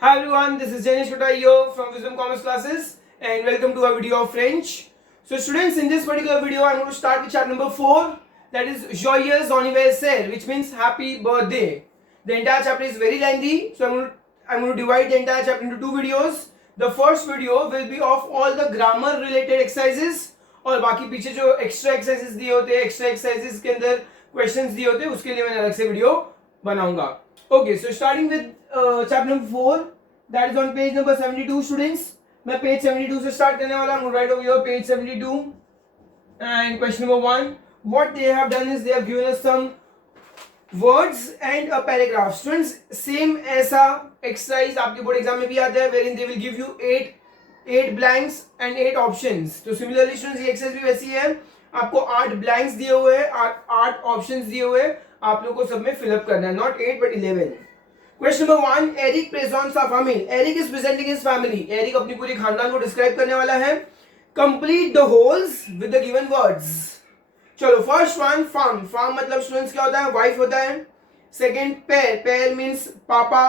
Hi everyone, this is Janish Kotayo from Wisdom Commerce Classes and welcome to our video of French. So students, in this particular video I'm going to start with chapter number 4, that is Joyeux anniversaire, which means happy birthday. The entire chapter is very lengthy, so I'm going to divide the entire chapter into two videos. The first video will be of all the grammar related exercises और बाकी पीछे जो extra exercises दिए होते हैं, extra exercises के अंदर questions दिए होते हैं, उसके लिए मैं अलग से वीडियो बनाऊंगा. Okay, so starting with chapter number 4, that is on page number 72 students. मैं पेज 72 से स्टार्ट करने वाला हूं. Right over here page 72 and question number 1, what they have done is they have given us some words and a paragraph. Students, same ऐसा exercise आपके board exam में भी आता है, where in they will give you 8 blanks and 8 options. तो similarly students ये exercise भी वैसी है, आपको 8 ब्लैंक्स दिए हुए हैं, 8 ऑप्शंस दिए हुए हैं, आप लोग को सब में फिलअप करना है. Not 8 but 11. Question number 1, Eric presents a family. Eric is presenting his family. Eric अपनी पूरी खानदान को डिस्क्राइब करने वाला है. Complete the holes with the given words. चलो, फर्स्ट वन, फार्म. फार्म मतलब स्टूडेंट्स क्या होता है? वाइफ होता है. Second, pair. पेयर मींस पापा.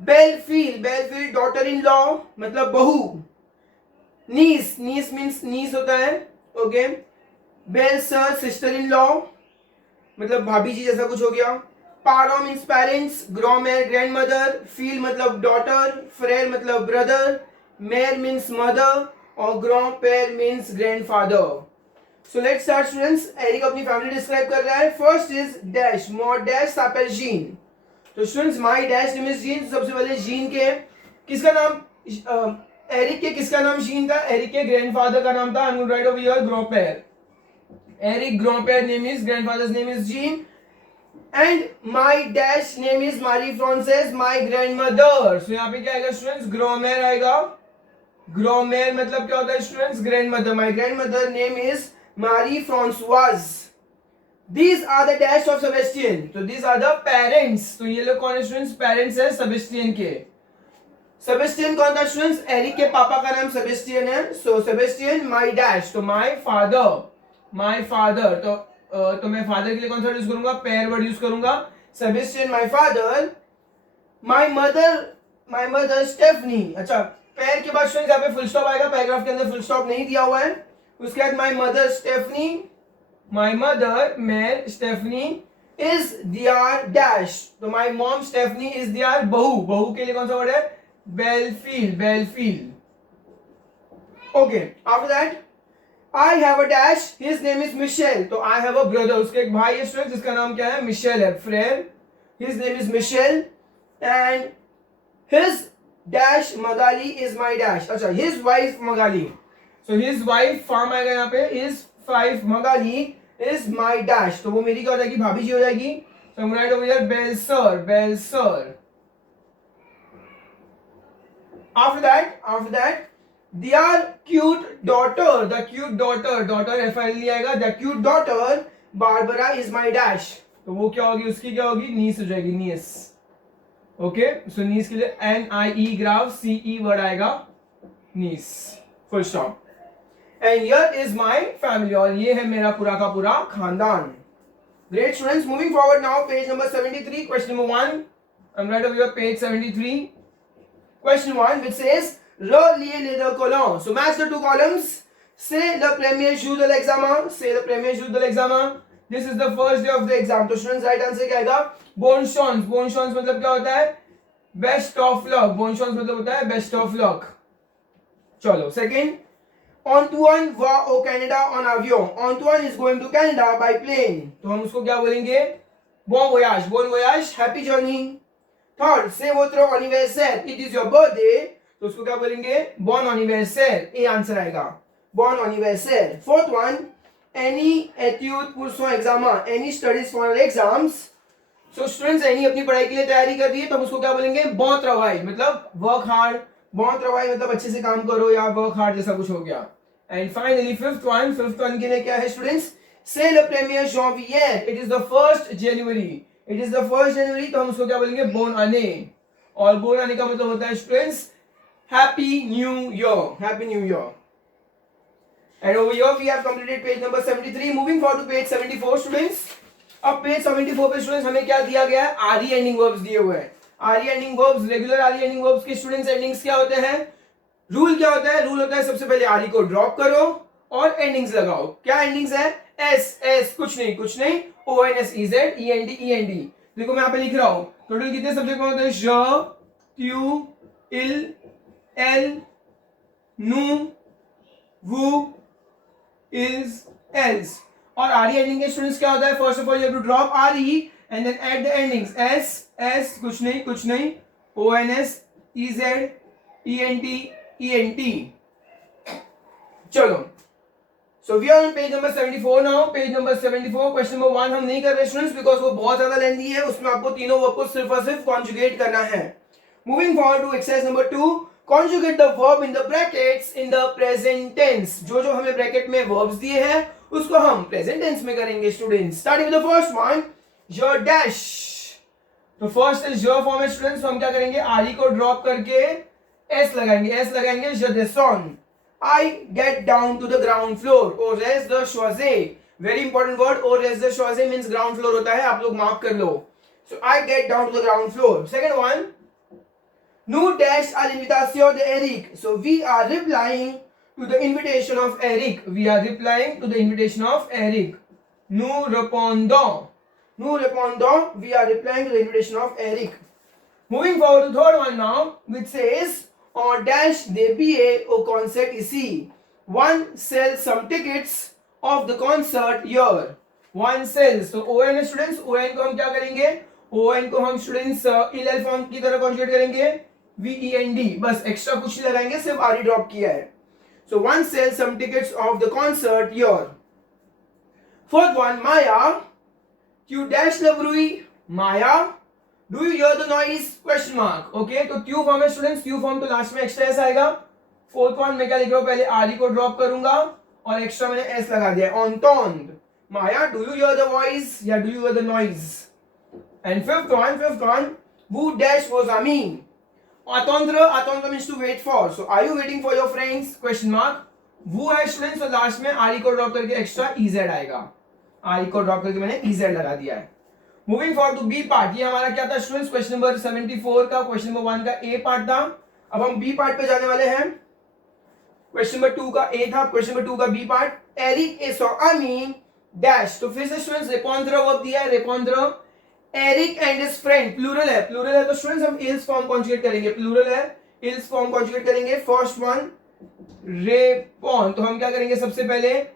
बेलफील. बेलफील डॉटर इन लॉ मतलब बहू. नीस. नीस मींस नीस होता है. ओके. बेलसर सिस्टर इन लॉ मतलब भाभी जी जैसा कुछ हो गया. पारो मीन्स पेरेंट्स. ग्रॉमेर ग्रैंडमदर. फील मतलब डॉटर. फ्रेर मतलब ब्रदर. मेयर मीन्स मदर और ग्रॉम्पेयर means grandfather. So let's start students. Eric अपनी फैमिली डिस्क्राइब कर रहा है. First is dash. मॉड डैश सैपेल जीन. तो students, my dash name is Jean. सबसे पहले जीन के किसका नाम, एरिक के किसका नाम जीन था? एरिक के ग्रैंडफादर का नाम था. I will write over here ग्रॉम्पेयर. Eric grandparent name is, grandfather's name is Jean, and my dash name is Marie Frances, my grandmother. So यहाँ पे क्या आएगा स्टूडेंट्स? ग्रोमेर आएगा. ग्रोमेर मतलब क्या होता है students? Grandmother. My grandmother name is Marie Francoise. These are the dash of Sebastian. So these are the parents. तो ये लोग कौन है स्टूडेंट्स? पेरेंट्स है सेबेस्टियन के. सेबेस्टियन कौन था स्टूडेंट्स? एरिक के पापा का नाम सेबेस्टियन है. सो सेबेस्टियन माय डैश, तो माय फादर. माय फादर, तो मैं फादर के लिए कौन सा यूज करूंगा? पेयर वर्ड यूज करूंगा. Sebastian my father. My mother Stephanie. अच्छा, पेयर के बाद स्टूडेंट्स यहाँ पे फुल स्टॉप आएगा. पैराग्राफ के अंदर फुल स्टॉप नहीं दिया हुआ है. उसके बाद my mother Stephanie. My mother मेयर स्टेफनी इज दियर डैश, तो my mom Stephanie is their बहू. बहू के लिए कौन सा वर्ड है? बेलफील. बेलफील. Okay. After that I have a dash, his name is Michel. तो I have a brother, उसके एक भाई है स्टूडेंट जिसका नाम क्या है? मिशेल है. Friend, his name is Michel and his dash Magali is my dash. अच्छा, his wife Magali. So his wife farm आएगा यहाँ पे. his wife Magali is my dash. तो वो मेरी क्या हो जाएगी? भाभी जी हो जाएगी. So I'm right over here Belser. Belser. After that their cute daughter. The cute daughter. daughter FIL आएगा. The cute daughter Barbara is my dash. तो वो क्या होगी? उसकी क्या होगी? नीस हो जाएगी. नीस. ओके. सो नीस के लिए NIE ग्राफ CE वर्ड आएगा. Niece. Full stop. And here is my family. और ये है मेरा पूरा का पूरा खानदान. Great students, moving forward now page number 73, question number 1. I am write over your page 73. Question 1 which says relier les colonnes. So match the two columns. C'est le premier jour de l'examen. C'est le premier jour de l'examen. This is the first day of the exam. तो students right answer क्या आएगा? Bon chance. Bon chance मतलब क्या होता है? Best of luck. Bon chance मतलब होता है best of luck. चलो, second. Antoine va au Canada en avion. Antoine is going to Canada by plane. तो हम उसको क्या बोलेंगे? Bon voyage. Bon voyage. Happy journey. Third, c'est votre anniversaire. It is your birthday. तो उसको क्या बोलेंगे? Bon anniversaire. ए आंसर आएगा. Bon anniversaire. Fourth one, any étude pour son examen. Any studies for exams. So students, any अपनी पढ़ाई के लिए तैयारी कर रही है तो हम उसको क्या बोलेंगे? Bon travail मतलब work hard. Bon travail मतलब अच्छे से काम करो या work hard जैसा कुछ हो गया. And finally fifth one के लिए क्या है students? C'est le 1er janvier. It is the 1st January. It is the 1st January. तो हम उसको क्या बोलेंगे? Bon année. और bon année का मतलब होता है students Happy New Year. Happy New Year. And over here we have completed page number 73. Moving forward to page 74 students. अब पेज 74 पे स्टूडेंट्स हमें क्या दिया गया है? आरई एंडिंग वर्ब्स दिए हुए हैं. आरई एंडिंग वर्ब्स, रेगुलर आरई एंडिंग वर्ब्स के स्टूडेंट्स एंडिंग्स क्या होते हैं? रूल क्या होता है? रूल होता है सबसे पहले आरई को ड्रॉप करो और एंडिंग्स लगाओ. क्या एंडिंग्स है? एस एस, कुछ नहीं, O N S E Z E N D E N D. देखो मैं यहाँ पे लिख रहा हूं टोटल कितने सब्जेक्ट होते हैं? श, क्यू, इल, एल, नू, वू, इज, एल्स. और आरई एंडिंग के स्टूडेंट्स क्या होता है? First of all you have to drop R E and then add the endings S S, कुछ नहीं, O N S E Z E N T. चलो, so we are on page number 74 now. Page number 74 question number 1 हम नहीं कर रहे students because वो बहुत ज्यादा लेंथी है. उसमें आपको तीनों वर्ब को सिर्फ और सिर्फ कॉन्जुगेट करना है. Moving forward to exercise number 2, conjugate the verb in the brackets in the present tense. जो जो हमें ब्रैकेट में वर्ब्स दिए हैं उसको हम प्रेजेंट टेंस में करेंगे students. Starting with the first one, your dash. तो फर्स्ट इज योर फॉर्म है स्टूडेंट्स. तो हम क्या करेंगे? आरई को ड्रॉप करके एस लगाएंगे. Je descends. I get down to the ground floor. Au rez de choiser. Very important word. Au rez de choiser means ground floor होता है. आप लोग मार्क कर लो. So I get down to the ground floor. Second one. Nous dash à l'invitation de Eric. So we are replying to the invitation of Eric. We are replying to the invitation of Eric. Nous répondons. We are replying to the invitation of Eric. Moving forward to third one now, which says on dash des billets au concert ici. One sells some tickets of the concert here. One sells. तो ON students, ON को हम क्या करेंगे? ON को हम students इल form की तरह conjugate करेंगे. VEND. बस एक्स्ट्रा कुछ नहीं लगाएंगे, सिर्फ आरई ड्रॉप किया है. So one sells some tickets of the concert here. Fourth one, Maya. You dash the bruit. Maya. Do you hear the noise? Question mark. Okay, तो Q फॉर्म है स्टूडेंट्स. Q फॉर्म तो last में extra S आएगा. Fourth one में क्या लिख रहा हूं? पहले आरई को ड्रॉप करूंगा और एक्स्ट्रा मैंने एस लगा दिया. Entendre. Maya, do you hear the voice? या do you hear the noise? And fifth one, who dash vos amis? Attendre means to wait for. So are you waiting for your friends? Question mark. Who है students. तो last में आरई को drop करके extra EZ आएगा. आरई को drop करके मैंने EZ लगा दिया है. Moving forward to B part. ये हमारा क्या था स्टूडेंट्स? क्वेश्चन नंबर 74 का क्वेश्चन नंबर 1 का ए पार्ट था. अब हम बी पार्ट पे जाने वाले हैं. क्वेश्चन नंबर 2 का ए था, क्वेश्चन नंबर 2 का बी पार्ट. एरिक ए सॉ अमी डैश. तो फिर से स्टूडेंट्स रेपोंद्र वर्ब दिया है. रेपोंद्र. Eric and his friend. Plural है तो स्टूडेंट्स हम इल्स फॉर्म कॉन्जुगेट करेंगे. प्लूरल है, इल्स फॉर्म कॉन्जुगेट करेंगे. फर्स्ट वन रेपोन. तो हम क्या करेंगे? सबसे पहले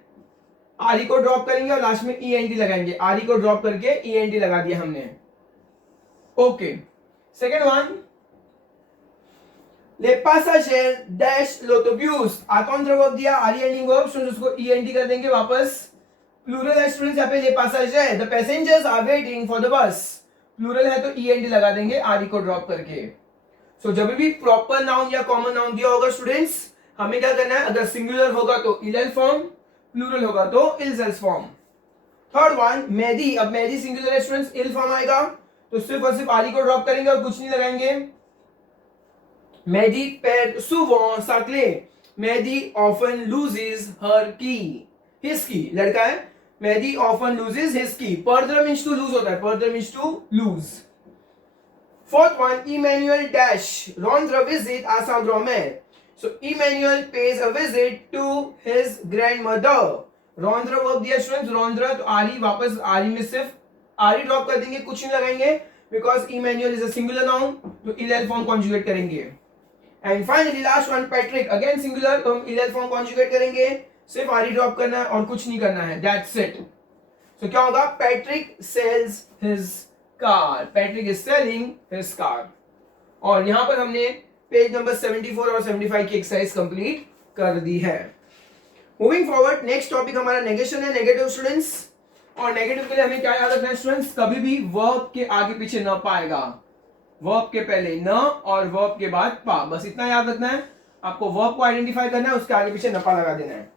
आरई को ड्रॉप करेंगे और लास्ट में ईएनटी लगाएंगे. आरई को ड्रॉप करके ईएनटी लगा दिया हमने. Okay. Second one, les passagers dash l'autobus. attendre verb दिया, आरई एंडिंग वर्ब, स्टूडेंट्स उसको ईएनटी कर देंगे वापस. प्लूरल है स्टूडेंट्स यहाँ पे les passagers, the passengers are waiting for the bus. Plural है तो ईएनटी लगा देंगे आरई को ड्रॉप करके. सो जब भी प्रॉपर नाउन या कॉमन नाउन दिया होगा स्टूडेंट्स, हमें क्या करना है? अगर सिंगुलर होगा तो इल फॉर्म, प्लूरल होगा तो इल्स फॉर्म. Third one, Mehdi. अब मेहदी सिंगुलर है स्टूडेंट्स, इल फॉर्म आएगा तो सिर्फ और सिर्फ आरई को ड्रॉप करेंगे और कुछ नहीं लगाएंगे. Mehdi perd souvent sa clé. Mehdi often loses her key. His key. लड़का है. Mehdi often loses his key. Perdre means to lose होता है. Perdre means to lose. Fourth one, Emmanuel dash rendre visite à sa grand-mère. So Emmanuel pays a visit to his grandmother. Rendre verb दिया students. rendre तो आरई, वापस आरई में सिर्फ आरई drop कर देंगे, कुछ नहीं लगाएंगे because Emmanuel is a singular noun. तो इल फॉर्म कॉन्जुगेट करेंगे. And finally last one, Patrick. Again singular तो हम इल फॉर्म कॉन्जुगेट करेंगे. सिर्फ आरई ड्रॉप करना है और कुछ नहीं करना है. That's it. सो क्या होगा? Patrick sales his car. Patrick is selling his car. और यहां पर हमने पेज नंबर 74 और 75 की एक्सरसाइज कंप्लीट कर दी है. मूविंग फॉरवर्ड, नेक्स्ट टॉपिक हमारा नेगेशन है. Negative students. और नेगेटिव के लिए हमें क्या याद रखना है स्टूडेंट्स? कभी भी वर्ब के आगे पीछे न पाएगा. वर्ब के पहले न और वर्ब के बाद पा. बस इतना याद रखना है. आपको वर्ब को आइडेंटिफाई करना है, उसके आगे पीछे न पा लगा देना है.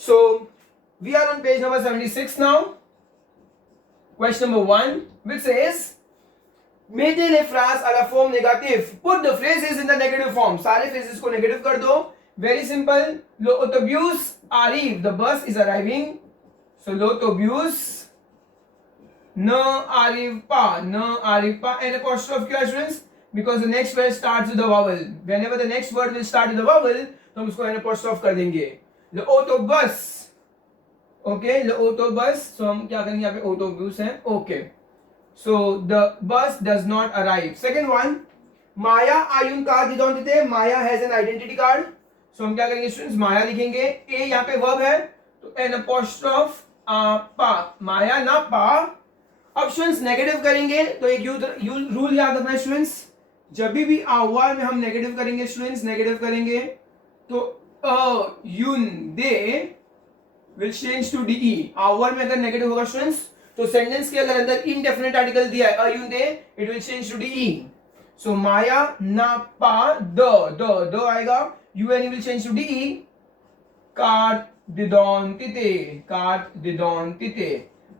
So we are on page number 76 now. Question number 1 which says mettez les phrases à la forme négative. Put the phrases in the negative form. सारे phrases को नेगेटिव कर दो. Very simple. L'autobus arrive. The bus is arriving. So l'autobus न arrive pas, न arrive pas, and apostrophe क्यों है students? Because the next word starts with a vowel. Whenever the next word will start with a vowel, तो हम उसको an apostrophe कर देंगे. The autobus, okay, the autobus. So हम क्या करेंगे यहाँ पे autobus है, okay. So the bus does not arrive. Second one, Maya आयुन का दिदोंतिते. Maya has an identity card. So हम क्या करेंगे स्टूडेंट्स? माया लिखेंगे. A यहाँ पे verb है, तो an apostrophe पा. माया ना पा. अब स्टूडेंट्स नेगेटिव करेंगे तो एक रूल याद रखना है स्टूडेंट्स. जब भी आवाज में हम नेगेटिव करेंगे स्टूडेंट्स, नेगेटिव करेंगे तो अ युन दे विल चेंज टू डी. आवाज में अगर नेगेटिव होगा स्टूडेंट्स तो सेंटेंस के अगर अंदर इनडेफिनेट आर्टिकल दिया है अ युन दे, इट विल चेंज टू डी. सो माया ना पा द आएगा, यूएन विल चेंज टू डी. कार didontiते.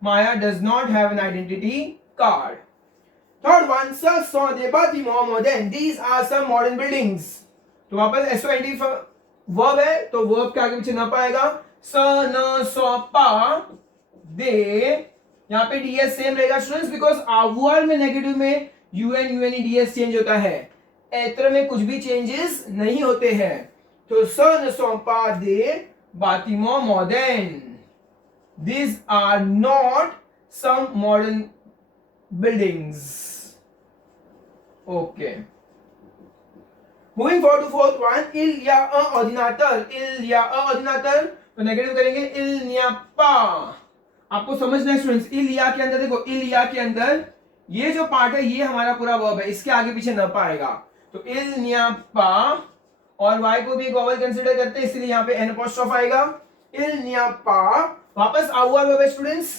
Maya does not have an identity card. Third one, sir saw the bâtiment modern. These are some modern buildings. तो वापस SOID वर्ब है तो वर्ब के आगे पीछे ना पाएगा. स न सौ पा दे. यहाँ पे ds सेम रहेगा स्टूडेंट्स, बिकॉज आवर में नेगेटिव में यूएन ds चेंज होता है. एत्र में कुछ भी चेंजेस नहीं होते हैं. तो स न सौ पा दे bâtiment modern. These are not some modern buildings. Okay. Moving forward to fourth one, il y a un ordinateur. Il y a un ordinateur. तो नेगेटिव करेंगे il n'y a pas. आपको समझना है स्टूडेंट्स, il y a के अंदर देखो, il y a के अंदर ये जो पार्ट है ये हमारा पूरा वर्ब है, इसके आगे पीछे न पाएगा. तो il n'y a pas और y को भी एक वॉवल कंसीडर करते हैं, इसलिए यहाँ पे n apostrophe आएगा. il n'y a pas वापस आउआ वर्ब है स्टूडेंट्स,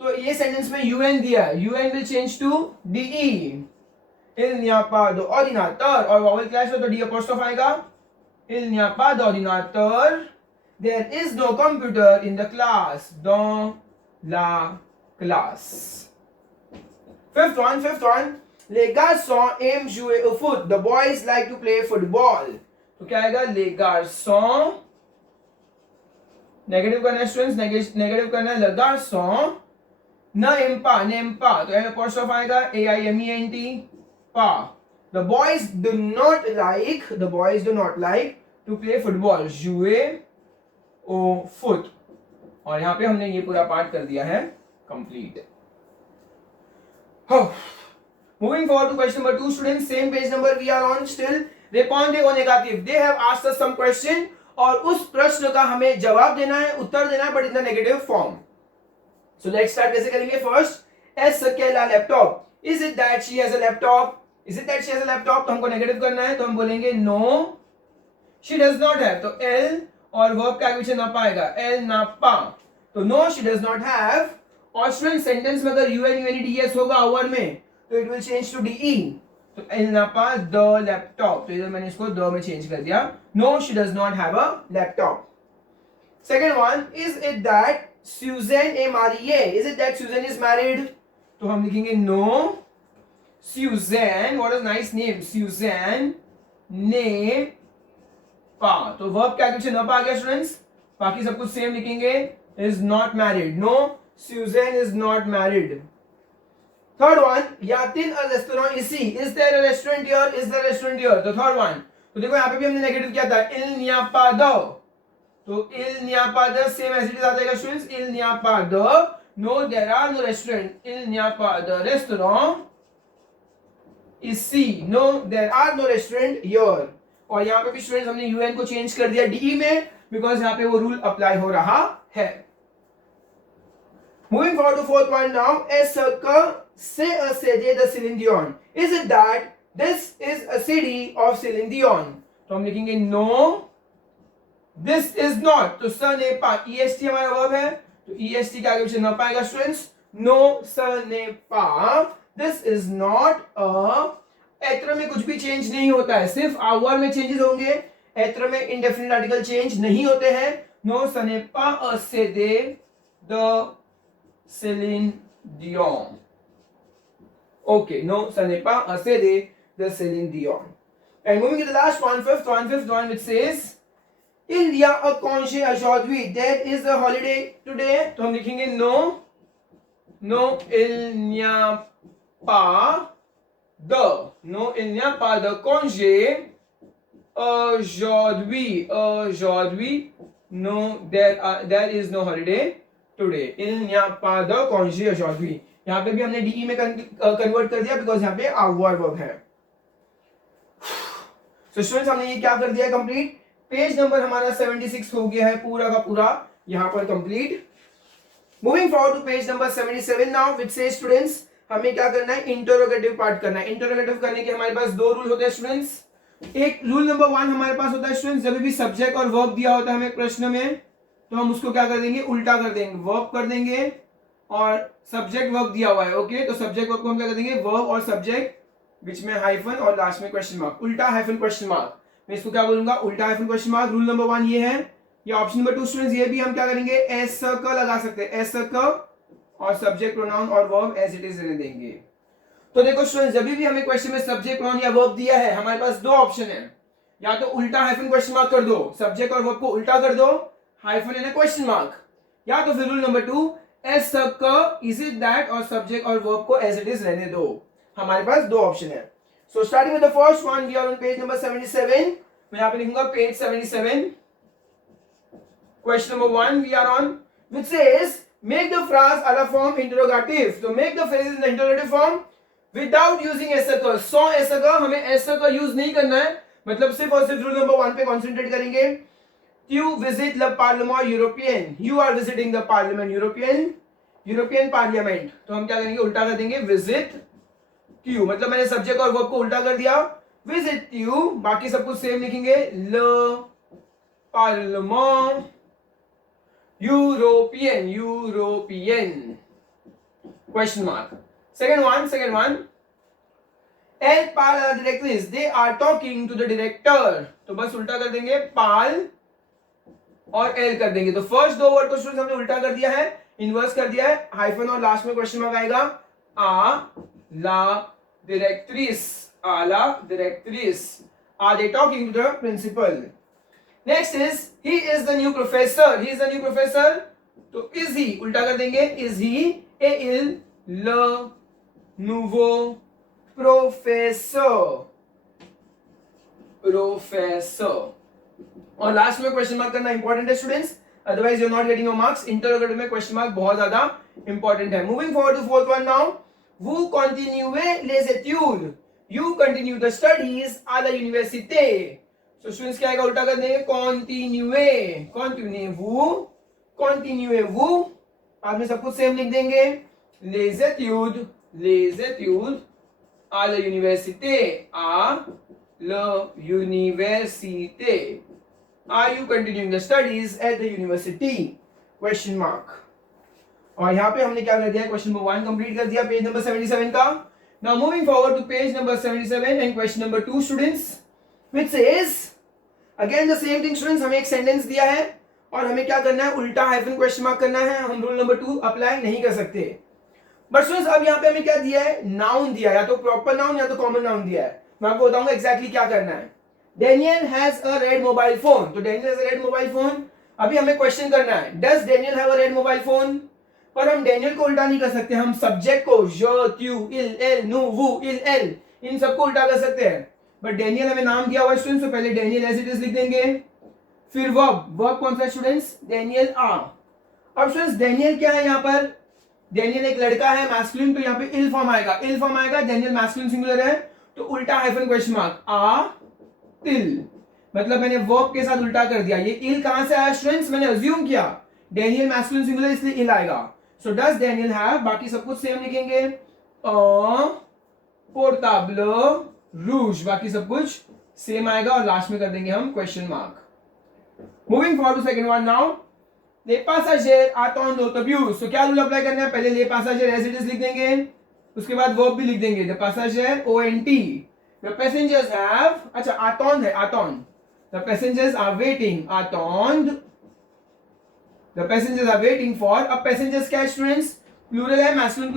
तो ये सेंटेंस में un दिया है, un will change to de. il n'y a pas d'ordinateur और वॉवल क्लैश हो तो d apostrophe आएगा. il n'y a pas d'ordinateur. there is no computer in the class. dans la classe. Fifth one, les garçons aiment jouer au foot. the boys like to play football. तो क्या आएगा? les garçons negative करना है students, negative करना है. le garçon n'aime pas तो n apostrophe आएगा. aiment pas. the boys do not like to play football. jouer au foot. और यहाँ पे हमने ये पूरा पार्ट कर दिया है complete. Moving forward to question number 2 students, same page number we are on still. Répondez au négatif. They have asked us some question और उस प्रश्न का हमें जवाब देना है, उत्तर देना है, but in the negative form. So let's start. कैसे करेंगे? First, est-ce qu'elle a laptop? Is it that she has a laptop? तो हमको नेगेटिव करना है, तो हम बोलेंगे no, she does not have. तो L और वर्ब के आगे पीछे ना पाएगा, L ना पा. तो no, she does not have. और स्टूडेंट सेंटेंस में अगर ds होगा ओवर में तो it will change to de. तो L ना पा द लैपटॉप, तो इधर मैंने इसको द में चेंज कर दिया. No, she does not have a laptop. Second one, is it that Susan est mariée? Is it that Susan is married? तो हम लिखेंगे no. Susan, what a nice name. Susan ने पा, तो वर्ब के आगे पीछे न पा आ गया स्टूडेंट्स. बाकी सब कुछ सेम लिखेंगे. is not married. No, Susan is not married. Third one, y a-t-il un restaurant ici? Is there a restaurant here? तो third one, तो देखो यहाँ पे भी हमने नेगेटिव किया था. il n'y a pas de. तो il n'y a pas de same as it is आ जाएगा students. il n'y a pas de. no, there are no restaurant. il n'y a pas de restaurant ici. no, there are no restaurant here. और यहाँ पे भी students हमने UN को change कर दिया डी में, बिकॉज यहाँ पे वो रूल अप्लाई हो रहा है. Moving forward to fourth one now. Est-ce que c'est un CD de Céline Dion? Is it that this is a CD of Céline Dion? तो हम लिखेंगे no, this is not. तो स ने पा, est हमारा वर्ब है, तो est के आगे पीछे न पाएगा स्टूडेंट्स. no, स ने पा. this is not a. एत्र में कुछ भी चेंज नहीं होता है, सिर्फ आवर में चेंजेस होंगे. एत्र में इंडेफिनिट आर्टिकल चेंज नहीं होते हैं. नो, स ने पा अ CD de Céline Dion. Okay, no, ce n'est pas un CD de Céline Dion. And moving to the last one, fifth one, which says, il y a un congé aujourd'hui. There is a holiday today. तो हम लिखेंगे no, no il n'y a pas de congé aujourd'hui. No, there is no holiday today. Il n'y a pas de congé aujourd'hui. यहाँ पे भी हमने DE में convert कर दिया बिकॉज यहाँ पे avoir वर्ब है. So स्टूडेंट्स हमने ये क्या कर दिया है कंप्लीट. पेज नंबर हमारा 76 हो गया है पूरा का पूरा यहाँ पर complete. Moving forward to page number 77 now which से स्टूडेंट्स हमें क्या करना है इंटरोगेटिव पार्ट करना है. इंटरोगेटिव करने के हमारे पास दो रूल होते हैं स्टूडेंट्स. एक रूल नंबर 1 हमारे पास होता है स्टूडेंट्स जब भी सब्जेक्ट और वर्ब दिया होता है हमें प्रश्न में तो हम उसको क्या कर देंगे उल्टा कर देंगे. वर्ब कर देंगे और सब्जेक्ट वर्ब दिया हुआ है. ओके तो सब्जेक्ट वर्ब को हम क्या कर देंगे वर्ब और सब्जेक्ट बीच में हाइफन और लास्ट में क्वेश्चन मार्क. उल्टा हाइफन क्वेश्चन मार्क. मैं इसको क्या बोलूंगा उल्टा hyphen question mark. Rule number 1 ये है. या ऑप्शन नंबर 2 स्टूडेंट्स ये भी हम क्या करेंगे एस क लगा सकते हैं. एस क और सब्जेक्ट प्रोनाउन और वर्ब एज इट इज रहने देंगे. तो देखो स्टूडेंट्स जब भी हमें क्वेश्चन में सब्जेक्ट प्रोनाउन या वर्ब दिया है हमारे पास दो ऑप्शन है. या तो उल्टा हाइफन क्वेश्चन मार्क कर दो सब्जेक्ट और वर्ब को उल्टा कर दो हाइफन एंड क्वेश्चन मार्क. या तो फिर रूल नंबर 2 एस क इज इट दैट और सब्जेक्ट और वर्ब को एज इट इज रहने दो. हमारे पास दो ऑप्शन है. So starting with the first one we are on page number 77. मैं यहां पे लिखूंगा page 77 question number 1 we are on which says make the phrase alloform interrogative. तो make the phrase in the interrogative form without using ऐसा का. सो ऐसा का हमें ऐसा का यूज नहीं करना है. मतलब सिर्फ और सिर्फ रूल नंबर 1 पे कंसंट्रेट करेंगे. You visit the parlement European. You are visiting the parliament European parliament. तो हम क्या करेंगे उल्टा कर देंगे visit you. मतलब मैंने सब्जेक्ट और वर्ब को उल्टा कर दिया. visit you बाकी सब कुछ सेम लिखेंगे. le parlement European question mark. Second one Elle parle à la directrice. They are talking to the director. तो बस उल्टा कर देंगे पाल और एल कर देंगे. तो फर्स्ट दो वर्ड को स्टूडेंट्स हमने उल्टा कर दिया है इनवर्स कर दिया है. हाइफन और लास्ट में क्वेश्चन मार्क आएगा. आ ला डायरेक्ट्रिस are they talking to the principal. Next is he is the new professor. तो इज ही उल्टा कर देंगे इज ही ए इल ल नूवो प्रोफेसर. और लास्ट में क्वेश्चन मार्क करना इंपॉर्टेंट है students otherwise you are not getting your marks. Interrogative में क्वेश्चन मार्क बहुत ज्यादा इंपॉर्टेंट है. Moving forward to fourth one now. Vous continuez les études. You continue the studies à la université. So students क्या आएगा उल्टा कर देंगे continuez-vous बाद में सब कुछ सेम लिख देंगे. les études à la université are you continuing the studies at the university question mark. और यहाँ पे हमने क्या कर दिया क्वेश्चन नंबर 1 कंप्लीट कर दिया पेज नंबर 77 का. Now moving forward to page number 77 and question number 2 students which is again the same thing students. हमें एक सेंटेंस दिया है और हमें क्या करना है उल्टा हाइफन क्वेश्चन मार्क करना है. हम रूल नंबर 2 अप्लाई नहीं कर सकते. बट स्टूडेंट्स अब यहाँ पे हमें क्या दिया है नाउन दिया है या तो प्रॉपर नाउन या तो कॉमन नाउन दिया है. मैं आपको बताऊंगा एग्जैक्टली क्या करना है. Daniel has a red mobile phone. तो Daniel has a red mobile phone. अभी हमें क्वेश्चन करना है does Daniel have a red mobile phone. पर हम डेनियल को उल्टा नहीं कर सकते. हम सब्जेक्ट को ज त्यू इल एल नु वु इल एल इन सबको उल्टा कर सकते हैं. बट डेनियल हमें नाम दिया हुआ है स्टूडेंट्स तो पहले डेनियल एज इट इज लिख देंगे. फिर वर्ब कौन सा है स्टूडेंट्स डेनियल आ. अब स्टूडेंट्स डेनियल क्या है यहाँ पर डेनियल एक लड़का है मैस्कुलिन तो यहाँ पे इल फॉर्म आएगा डेनियल मैस्कुलिन सिंगुलर है तो उल्टा हाइफन क्वेश्चन मार्क आ तिल. मतलब मैंने वर्ब के साथ उल्टा कर दिया. ये इल कहां से आया स्टूडेंट्स मैंने अज्यूम किया डेनियल मैस्कुलिन सिंगुलर इसलिए इल आएगा. सो डज डेनियल हैव बाकी सब कुछ सेम लिखेंगे. पोर्टाब्लो रूज बाकी सब कुछ सेम आएगा और लास्ट में कर देंगे हम question mark. Moving forward to second one now. ले पासेंजर attendent l'autobus. तो क्या रूल अप्लाई करना है पहले ले पासेंजर एज इट इज लिख देंगे उसके बाद वर्ब भी लिख देंगे the passenger ONT. The passengers have अच्छा attend है attend. The passengers are waiting attend. The passengers are waiting for. अब passengers क्या है स्टूडेंट्स प्लूरल है मैस्कुलिन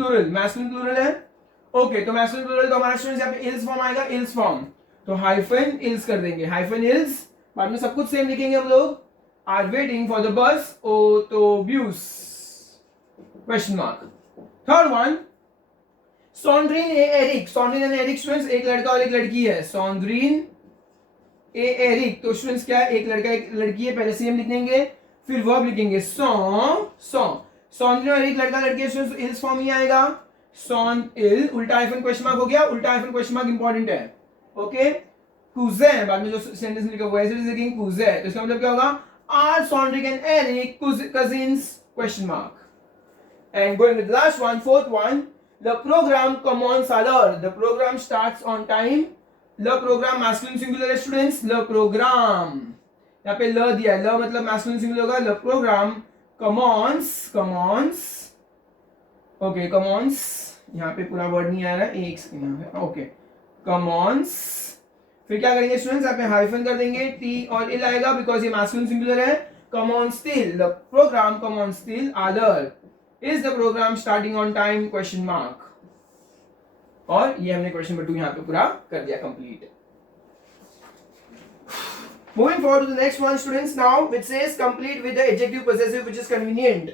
प्लूरल है. ओके तो मैस्कुलिन प्लूरल तो हमारा स्टूडेंट्स यहाँ पे इल्स फॉर्म आएगा इल्स फॉर्म तो हाइफन इल्स कर देंगे हाइफन इल्स बाद में सब कुछ सेम लिखेंगे हम लोग. Are waiting for the bus autobus question mark. Third one, Sandrine ए Eric, Sandrine and Eric students एक लड़का और एक लड़की है, सॉन्ड्रीन ए एरिक, तो स्टूडेंट्स क्या है, एक लड़का एक लड़की है, पहले से हम लिख देंगे, फिर वर्ब लिखेंगे सॉन्ड्रीन और एक लड़का लड़की है स्टूडेंट्स, इल्स फॉर्म ही आएगा, सॉन इल, उल्टा हाइफन क्वेश्चन मार्क हो गया, उल्टा हाइफन क्वेश्चन मार्क इंपॉर्टेंट है, ओके। कुज़ेन, बाद में जो सेंटेंस लिखा हुआ है ऐसे लिखेंगे कुज़ेन, तो इसका मतलब क्या होगा, are Sandrine and Eric cousins question mark. And going with the last one, fourth one, the program commence à l'heure. The program starts on time. Le program masculine singular है students. Le program, यहाँ पे ल दिया है, ल मतलब masculine singular होगा. Le program commence, okay, commence, यहाँ पे पूरा वर्ड नहीं आ रहा है, एक यहाँ पे, ओके, commence, फिर क्या करेंगे स्टूडेंट्स, यहाँ पे हाइफन कर देंगे, टी और इल आएगा बिकॉज ये masculine singular है. Commence till, the program commence till à l'heure. Is the program starting on time? Question mark. और ये हमने क्वेश्चन नंबर 2 यहाँ पे पूरा कर दिया complete. Moving forward to the next one, students. Now it says complete with the adjective possessive which is convenient.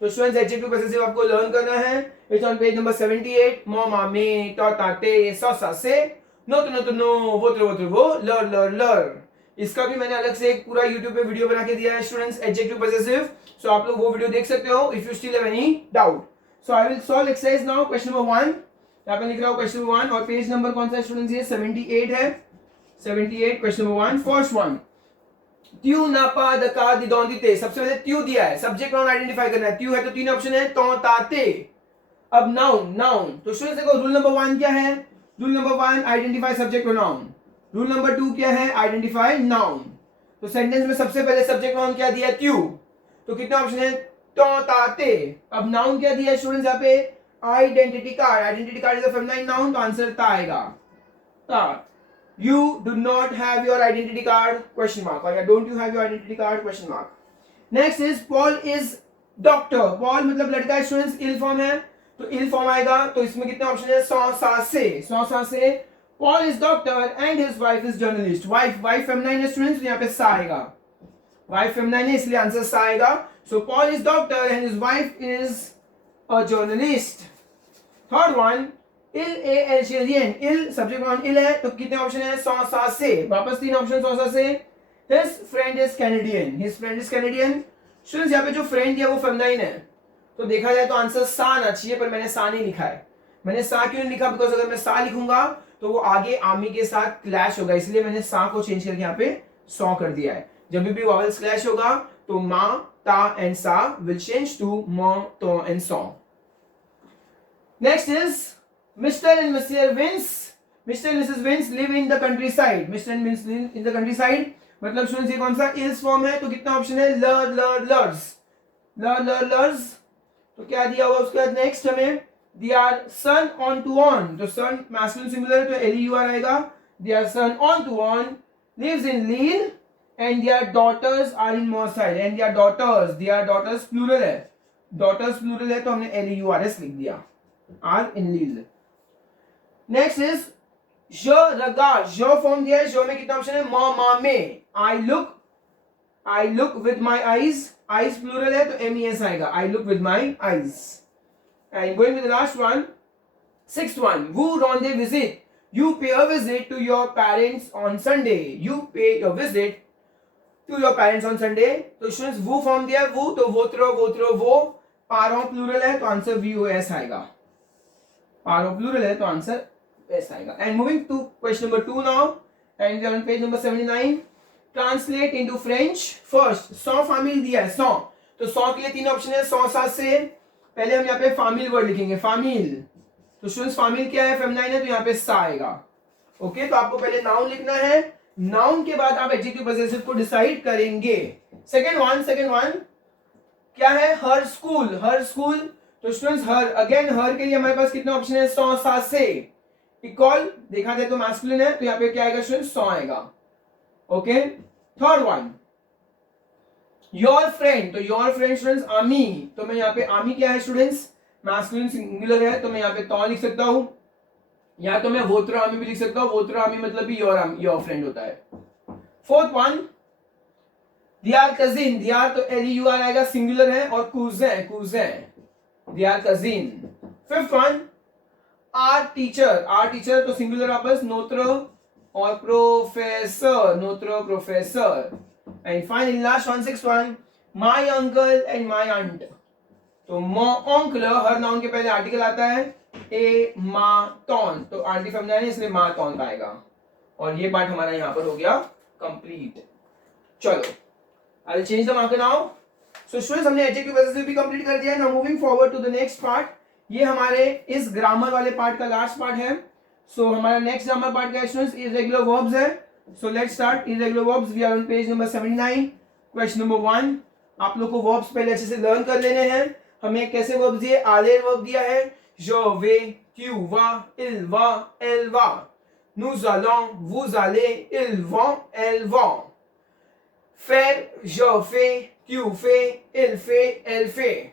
तो students adjective possessive आपको लर्न करना है. It's on page number 78. मो मामे तो ताते सो सा से नो तो नो वो तो वो लर. इसका भी मैंने अलग से एक पूरा YouTube पे वीडियो बना के दिया है स्टूडेंट्स, एडजेक्टिव पॉसेसिव. सो आप लोग वो वीडियो देख सकते हो if you still have any doubt. So I will solve exercise now. Question number 1 यहाँ पे लिख रहा हूँ, क्वेश्चन नंबर 1, और पेज नंबर कौन सा है स्टूडेंट्स, ये 78 है. 78 क्वेश्चन नंबर 1. फर्स्ट वन, त्यू नापा दका दिदौंदिते. सबसे पहले त्यू दिया है, सब्जेक्ट नाउन आइडेंटिफाई करना है. त्यू है तो 3 ऑप्शन है, तो ताते. अब नाउन, तो स्टूडेंट्स देखो रूल नंबर 1 क्या है, rule number 1 identify subject pronoun. Rule number 2 क्या है, आइडेंटिफाई नाउन. तो सेंटेंस में सबसे पहले सब्जेक्ट नाउन क्या दिया है, त्यू, तो कितने ऑप्शन है, तो ताते. अब नाउन क्या दिया है स्टूडेंट्स यहाँ पे, identity card. Identity card is a feminine noun, तो आंसर ता आएगा, ता. You do not have your identity card, question mark, or don't you have your identity card, question mark. Next is Paul is doctor. Paul मतलब लड़का है students, इल form है, तो इल फॉर्म आएगा. तो इसमें कितने ऑप्शन है, सौ सा से. Paul is doctor and his wife is journalist. Wife feminine है स्टूडेंट्स, तो यहाँ पे सा आएगा. वाइफ फेमिनाइन है इसलिए आंसर सा आएगा. So Paul is doctor and his wife is a journalist. Third one, इल ए एल्जीरियन. इल सब्जेक्ट नाउन इल है, तो कितने ऑप्शन है, सौ सा से. वापस 3 ऑप्शन सौ सा से. His friend is Canadian. His friend is Canadian. Students यहाँ पे जो फ्रेंड दिया वो फेमिनाइन है, तो देखा जाए तो आंसर सा आना चाहिए, पर मैंने सा नहीं लिखा है. मैंने सा क्यों नहीं लिखा, बिकॉज अगर मैं सा लिखूंगा तो वो आगे आमी के साथ क्लैश होगा, इसलिए मैंने सा को चेंज करके यहाँ पे सौ कर दिया है. जब भी वॉवेल्स क्लैश होगा तो मा, ता एंड सा विल चेंज टू मो, तो एंड सौ. Next is Mr. and Mrs. Vince. Mr. and Mrs. Vince live in the countryside. Mr. and Vince live in the countryside. मतलब स्टूडेंट्स ये कौन सा इल्स फॉर्म है, तो कितना ऑप्शन है, लर्स. तो क्या दिया हुआ उसके बाद नेक्स्ट हमें, they are son on to on. तो son masculine singular है तो LEUR आएगा. they are son on to on lives in Lille and their daughters are in Morside. and their daughters plural है, daughters plural है तो हमने LEURS लिख दिया, are in Lille. Next is je regarde. जो फॉर्म दिया है, जो में कितना ऑप्शन है, मा मा में. I look with my eyes plural है तो MES आएगा, I look with my eyes. And going with the last one, sixth one, वो रॉन्डे विजिट. You pay a visit to your parents on Sunday. You pay your visit to your parents on Sunday. तो students वो form दिया है, वो तो वोत्रो वो. पारो प्लूरल है तो आंसर VOS आएगा, पारो प्लूरल है तो आंसर S आएगा. And moving to question number 2 now, and on page number 79, translate into French. First, सौ फामिल दिया है, सौ, तो सौ के लिए 3 ऑप्शन है, सौ सा से. पहले हम यहाँ पे फामिल वर्ड लिखेंगे, फामिल. तो स्टूडेंट्स फामिल क्या है, फेमिनाइन है, तो यहाँ पे सा आएगा. ओके, तो आपको पहले नाउन लिखना है, नाउन के बाद आप एडजेक्टिव पॉसेसिव को डिसाइड करेंगे. सेकंड वन क्या है, हर स्कूल. तो स्टूडेंट्स हर के लिए हमारे पास कितने ऑप्शन है, सौ सा से. इक्वल देखा जाए तो मैस्कुलिन है, तो यहाँ पे क्या आएगा स्टूडेंट्स, सौ आएगा. Okay. Third one, your friend. तो योर फ्रेंड स्टूडेंट्स आमी, तो मैं यहाँ पे आमी क्या है स्टूडेंट्स, मैस्कुलिन सिंगुलर है, तो मैं यहाँ पे तो लिख सकता हूं, या तो मैं वोत्रो आमी भी लिख सकता हूं. वोत्रो आमी मतलब भी योर फ्रेंड होता है. Fourth one, their cousin. Their तो LEUR आएगा, सिंगुलर है, और कूजें, their cousin. Fifth one, our teacher तो सिंगुलर वापस, नोत्र और प्रोफेसर, नोत्र प्रोफेसर। And finally last one, sixth one, my uncle and my aunt. तो ओंकल हर नाउन के पहले आर्टिकल आता है, ए मातौन, तो आंटी फेमिनाइन है इसलिए मातौन आएगा। और ये पार्ट हमारा यहाँ पर हो गया कंप्लीट। चलो I will change the marker now. So students हमने एडजेक्टिव पॉसेसिव भी कंप्लीट कर दिया है। Now moving forward to the next part. ये हमारे इस ग्रामर वाले पार्ट का लास्ट पार्ट है। सो हमारा नेक्स्ट ग्रामर पार्ट का स्टूडेंट्स इररेगुलर वर्ब्स है। So let's start irregular verbs. We are on page number 79, question number 1। आप लोग को वर्ब्स पहले अच्छे से लर्न कर लेने हैं। हमें कैसे वर्ब दिए, आलेर वर्ब दिया है, जो वे क्यू वा इल वा एल वा, nous allons, vous allez, ils vont, elles vont. Faire, je fais, tu fais, il fait, elle fait.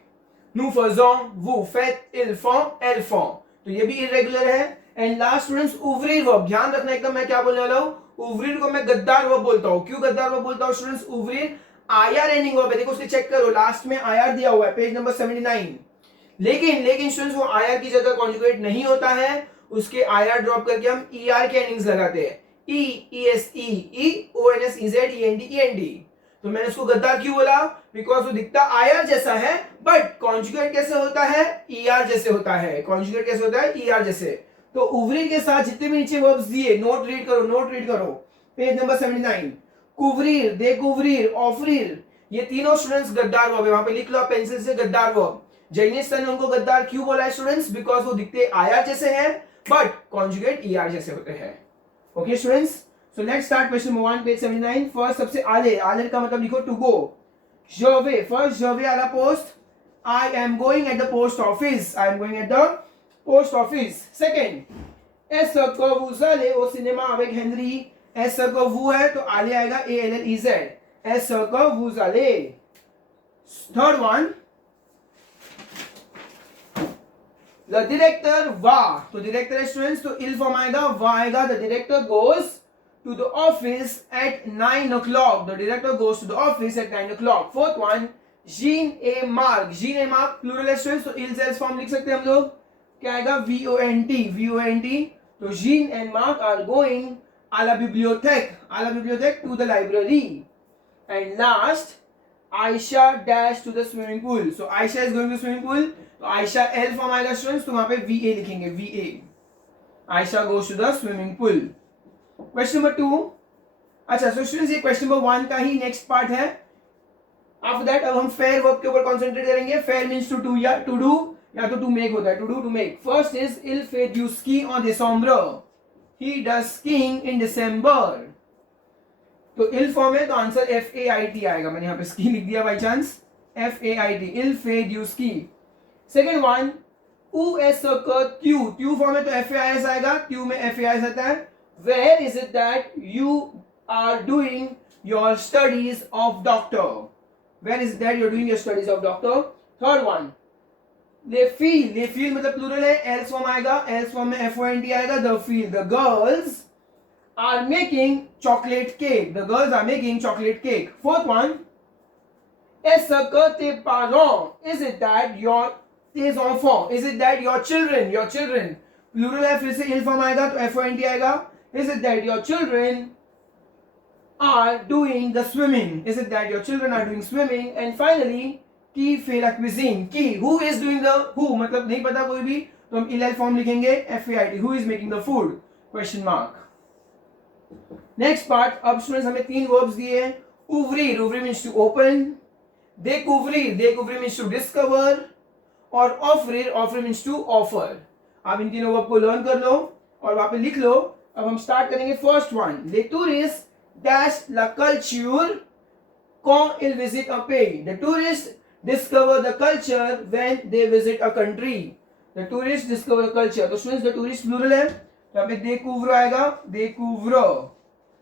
Nous faisons, vous faites, ils font, elles font. तो ये भी इरेगुलर है। एंड लास्ट स्टूडेंट्स उवरीर वर्ब, ध्यान रखना एकदम मैं क्या बोलने वाला हूँ। उवरीर को मैं गद्दार वर्ब बोलता हूँ। क्यों गद्दार वर्ब बोलता हूँ स्टूडेंट्स? उवरीर आईआर एंडिंग वर्ब है। देखो उसके चेक करो, लास्ट में आईआर दिया हुआ है, पेज नंबर 79। लेकिन स्टूडेंट्स वो आईआर की जगह कॉन्जुगेट नहीं होता है, उसके आईआर ड्रॉप करके हम ईआर के एंडिंग्स लगाते हैं, E E S E E O N S E Z E N D. तो मैंने उसको गद्दार क्यों बोला? बिकॉज वो दिखता आईआर जैसा है बट कॉन्जुगेट कैसे होता है? ईआर जैसे होता है। कॉन्जुगेट कैसे होता है? ईआर जैसे। तो उवरीर के साथ जितने भी नीचे वर्ब्स दिए, नोट रीड करो, पेज नंबर 79। कुवरीर, देखुवरीर, ऑफरीर, ये तीनों स्टूडेंट्स गद्दार वर्ब है। वहां पे लिख लो पेंसिल से गद्दार वर्ब। जैनिस ने उनको गद्दार क्यों बोला है स्टूडेंट्स? बिकॉज वो दिखते आईआर जैसे हैं बट कॉन्जुगेट ईआर जैसे होते हैं। Okay students, so let's start question number 1 page 79। First सबसे आले का मतलब लिखो to go. je vais, first je vais à la poste, I am going at the post office, I am going at the post office. Second, est-ce que vous allez au cinéma avec Henry? est-ce que vous है तो आले आएगा ALLEZ, est-ce que vous allez. Third one, the director va, तो director है students, तो इल form आएगा, वा आएगा। the director goes to the office at 9 o'clock, the director goes to the office at 9 o'clock. Fourth one, Jean et Marc, Jean et Marc plural है students, तो इल cells form लिख सकते हैं हम लोग, क्या आएगा? VONT, तो Jean and Marc are going à la bibliothèque to the library. And last, Aisha dash to the swimming pool, so Aisha is going to swimming pool, तो आयशा एल फॉर्म आएगा स्टूडेंट्स, तो वहां पे VA लिखेंगे, VA, आयशा goes to the swimming pool. Question number 2, अच्छा सो स्टूडेंट्स ये क्वेश्चन नंबर 1 का ही नेक्स्ट पार्ट है। आफ्टर दैट अब हम फेयर वर्ब के ऊपर कंसंट्रेट करेंगे। फेयर मींस टू डू या टू डू या तो टू मेक होता है, to do to make. First is इल fait du ski en décembre, he does skiing in December। तो इल फॉर्म है तो आंसर FAIT आएगा। मैंने यहाँ पे ski लिख दिया बाई चांस, FAIT, इल fait du ski। Second one, ट्यू फॉर्म है तो FAIS आएगा, ट्यू में FAIS आता है। Where is it that you are doing your studies of doctor, where is that you are doing your studies of doctor. Third one, they feel मतलब प्लूरल है, एल्स फॉर्म आएगा, एल्स फॉर्म में FONT आएगा, the feel, the girls are making chocolate cake, the girls are making chocolate cake। Fourth one, est-ce que tes parents, is it that your, tes enfants, is it that your children, plural है, फिर से इल form आएगा तो FONT आएगा, is it that your children are doing the swimming, is it that your children are doing swimming। And finally, qui fait la cuisine, qui, who is doing the, who मतलब नहीं पता कोई भी तो हम इल फॉर्म लिखेंगे, FAIT, who is making the food, question mark. Next part, अब स्टूडेंट्स हमें 3 वर्ब्स दिए हैं। उवरीर मींस टू ओपन, देखुवरीर मींस टू डिस्कवर, और ऑफरीर मींस टू ऑफर। आप इन तीनों वर्ब को लर्न कर लो और वहां पे लिख लो। अब हम स्टार्ट करेंगे first one, les touristes dash la culture quand ils visitent un pays, the tourists discover the culture when they visit a country, the tourists discover the culture। तो स्टूडेंट्स द टूरिस्ट प्लूरल है तो यहाँ पे découvre आएगा, découvre।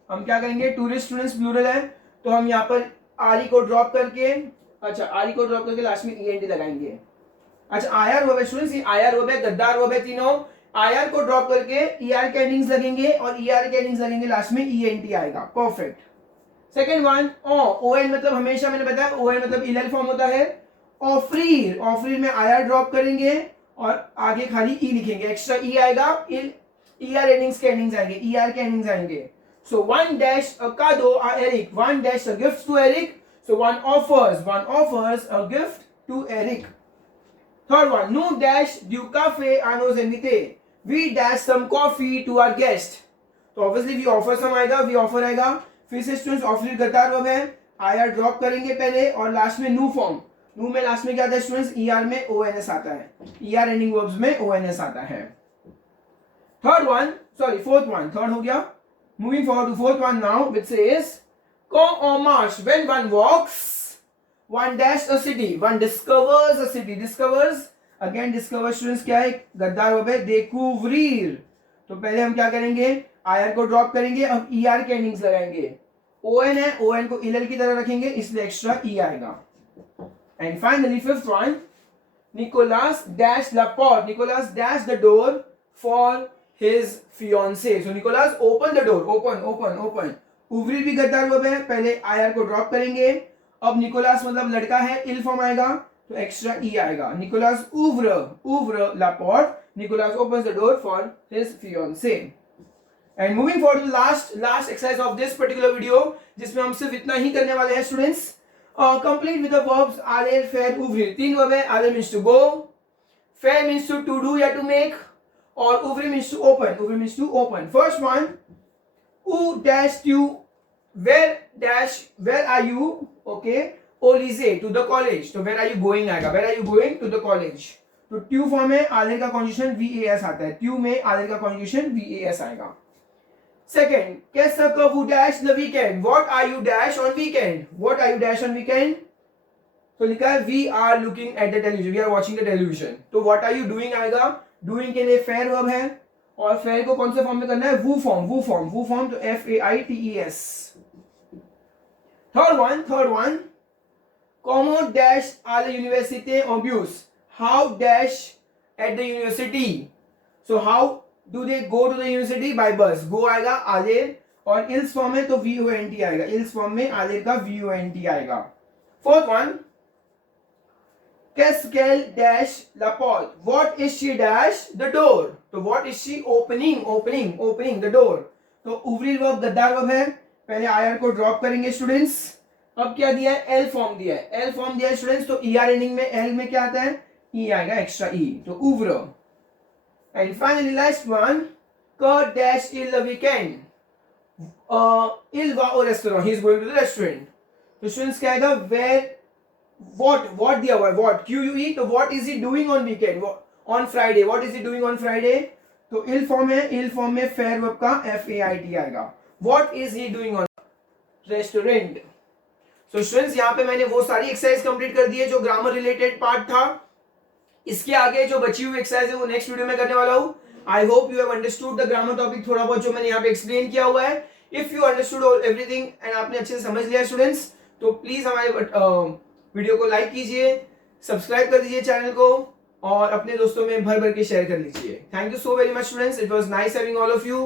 हम क्या करेंगे, tourist students plural है तो हम यहाँ पर आरी को ड्रॉप करके, अच्छा आरी को ड्रॉप करके लास्ट में ENT लगाएंगे। अच्छा आईआर वर्ब है स्टूडेंट्स, ये आईआर वर्ब है, गद्दार वर्ब है तीनों। आईआर को ड्रॉप करके ER के एंडिंग्स लगेंगे और ER के एंडिंग्स लगेंगे, लास्ट में ENT आएगा, परफेक्ट। सेकंड वन, ON मतलब हमेशा मैंने बताया ON मतलब इल फॉर्म होता है। ऑफरीर में आईआर ड्रॉप करेंगे और आगे खाली ई लिखेंगे, एक्स्ट्रा ई आएगा, ई आर एंडिंग्स के एंडिंग्स आएंगे, ई आर के एंडिंग्स आएंगे. So one dash a kado a Eric, one dash a gift to Eric. So one offers a gift to Eric. Third one, no dash du cafe a nos invités. We dash some coffee to our guest. तो obviously we offer some आएगा, we offer आएगा. फिर से students offer गद्दार verb है, are drop करेंगे पहले और लास्ट में न्यू फॉर्म. न्यू में लास्ट में क्या आता है स्टूडेंट्स, ई आर में ओ एन एस आता है, ई आर एंडिंग वर्ब्स में ओ एन एस आता है. Third one, sorry fourth one, third हो गया. Moving forward to fourth one now, which says, go en marche when one walks, one dash a city, one discovers a city. Discovers, again discover students क्या है, गद्दार verb है, découvrir. तो पहले हम क्या करेंगे, IR को ड्रॉप करेंगे, अब ER के एंडिंग्स लगाएंगे. ON है, ON को ILL की तरह रखेंगे, इसलिए एक्स्ट्रा E आएगा. And finally fifth one, Nicolas dash la porte. Nicolas dash the door for his fiancée. So Nicolas open the door, open. Ouvrir भी गद्दार वर्ब है, पहले IR को ड्रॉप करेंगे. अब निकोलास मतलब लड़का है, इल फॉर्म आएगा तो एक्स्ट्रा ई आएगा. Nicolas ouvre la porte. Nicolas opens the door for his fiancée. And moving forward to the last exercise of this particular video, जिसमें हम सिर्फ इतना ही करने वाले हैं students. Complete with the verbs aller, faire, ouvrir. तीन verb है. Aller means to go, faire means to do या to make, और ouvrir means to open. First one, où dash tu, where are you, okay, au lycée, to the college. तो where are you going आएगा, where are you going, to the college. तो tu form में आधे का conjugation vas आता है, tu में आधे का कॉन्जुगेशन vas आएगा. Second, qu'est-ce que vous dash the weekend, what are you dash on weekend. तो लिखा है we are looking at the television, we are watching the television. तो what are you doing आएगा, doing के लिए fair verb है और fair को कौन से फॉर्म में करना है, वो फॉर्म तो FAITES. Third one, comment dash à la université en bus, how dash at the university. So how do they go to the university, by bus. go आएगा आलेर और इल्स फॉर्म में तो VONT आएगा, इल्स फॉर्म में आलेर का VONT आएगा. Fourth one, Qu'est-ce qu'elle dash la porte, what is she dash the door. तो what is she opening the door. तो ouvrir वर्ब गद्दार वर्ब है, पहले IR को ड्रॉप करेंगे स्टूडेंट्स. अब क्या दिया है, L फॉर्म दिया है स्टूडेंट्स. तो ER एंडिंग में L में क्या आता है, E आएगा, एक्स्ट्रा E, तो ouvre. And finally last one, que dash il le weekend, il va au restaurant, he is going to the restaurant. तो स्टूडेंट्स क्या आएगा, where, what दिया हुआ है, what QUE. तो what is he doing on weekend, on Friday, what is he doing on Friday. तो इल form है, इल form में फेयर वर्ब का FAIT आएगा, what is he doing on restaurant. तो स्टूडेंट्स यहाँ पे मैंने वो सारी एक्सरसाइज कंप्लीट कर दी है जो ग्रामर रिलेटेड पार्ट था. इसके आगे जो बची हुई एक्सरसाइज है वो नेक्स्ट वीडियो में करने वाला हूँ. I hope you have understood the grammar topic, थोड़ा बहुत जो मैंने यहाँ पे एक्सप्लेन किया हुआ है. If you understood everything and आपने अच्छे से समझ लिया स्टूडेंट्स, तो प्लीज हमारे वीडियो को लाइक कीजिए, सब्सक्राइब कर दीजिए चैनल को और अपने दोस्तों में भर भर के शेयर कर लीजिए. Thank you so very much students, it was nice having all of you.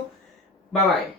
Bye bye.